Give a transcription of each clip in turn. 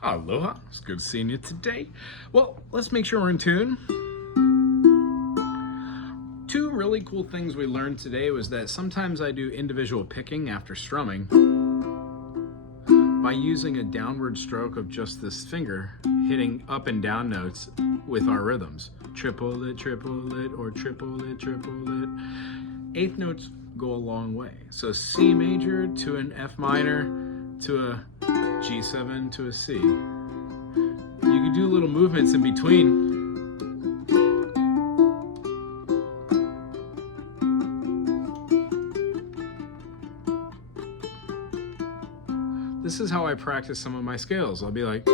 Aloha, it's good seeing you today. Well, let's make sure we're in tune. Two really cool things we learned today was that sometimes I do individual picking after strumming by using a downward stroke of just this finger hitting up and down notes with our rhythms. Triplet, or triplet. Eighth notes go a long way. So C major to an F minor to a G7 to a C. You can do little movements in between. This is how I practice some of my scales. I'll be like,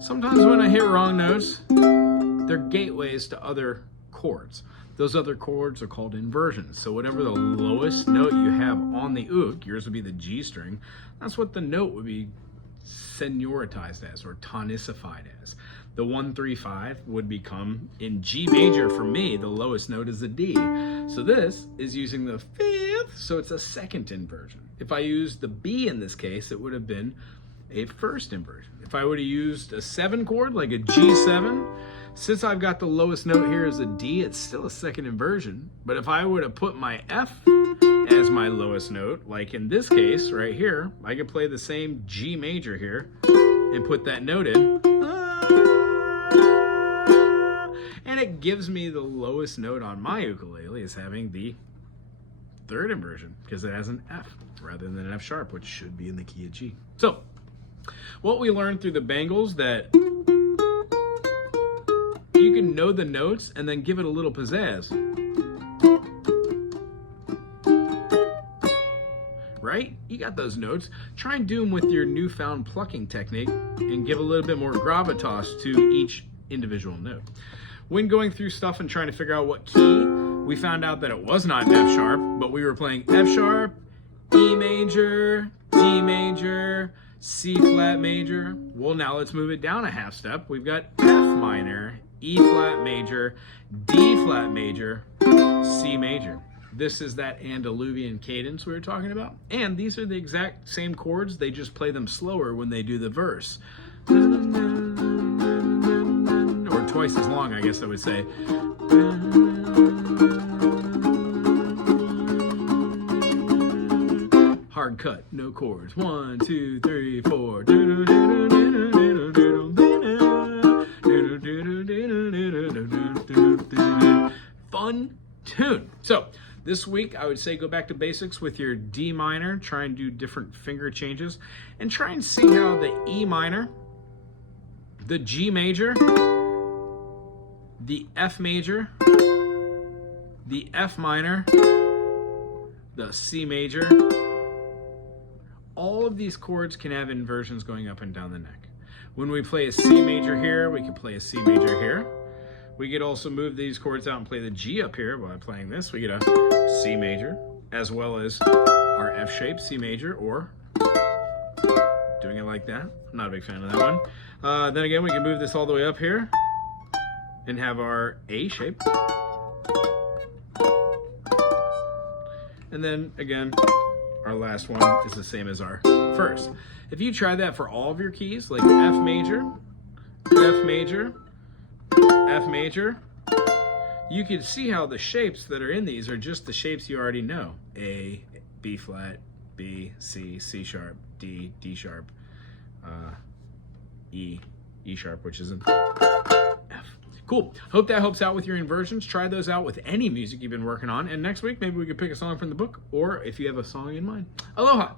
sometimes when I hit wrong notes, they're gateways to other chords. Those other chords are called inversions. So whatever the lowest note you have on the uke, yours would be the G string, that's what the note would be senoritized as or tonicified as. The 1, 3, 5 would become, in G major for me, the lowest note is a D. So this is using the fifth, so it's a second inversion. If I used the B in this case, it would have been a first inversion. If I would have used a 7 chord, like a G7, since I've got the lowest note here as a D, it's still a second inversion. But if I would have put my F as my lowest note, like in this case right here, I could play the same G major here and put that note in. And it gives me the lowest note on my ukulele as having the third inversion because it has an F rather than an F sharp, which should be in the key of G. So what we learned through the Bangles that you can know the notes and then give it a little pizzazz. Right? You got those notes. Try and do them with your newfound plucking technique and give a little bit more gravitas to each individual note. When going through stuff and trying to figure out what key, we found out that it was not F sharp, but we were playing F sharp, E major, D major, C flat major. Well, now let's move it down a half step. We've got F minor, E flat major, D flat major, C major. This is that Andaluvian cadence we were talking about. And these are the exact same chords, they just play them slower when they do the verse. Or twice as long, I guess I would say. Hard cut, no chords. 1, 2, 3, 4. Fun tune. So this week I would say go back to basics with your D minor, try and do different finger changes and try and see how the E minor, the G major, the F major, the F minor, the C major, all of these chords can have inversions going up and down the neck. When we play a C major here, we can play a C major here. We could also move these chords out and play the G up here by playing this. We get a C major, as well as our F shape, C major, or doing it like that. I'm not a big fan of that one. Then again, we can move this all the way up here and have our A shape. And then again, our last one is the same as our first. If you try that for all of your keys, like F major, F major, F major, you can see how the shapes that are in these are just the shapes you already know. A, B flat, B, C, C sharp, D, D sharp, E, E sharp, which is an F. Cool. Hope that helps out with your inversions. Try those out with any music you've been working on. And next week, maybe we could pick a song from the book, or if you have a song in mind. Aloha.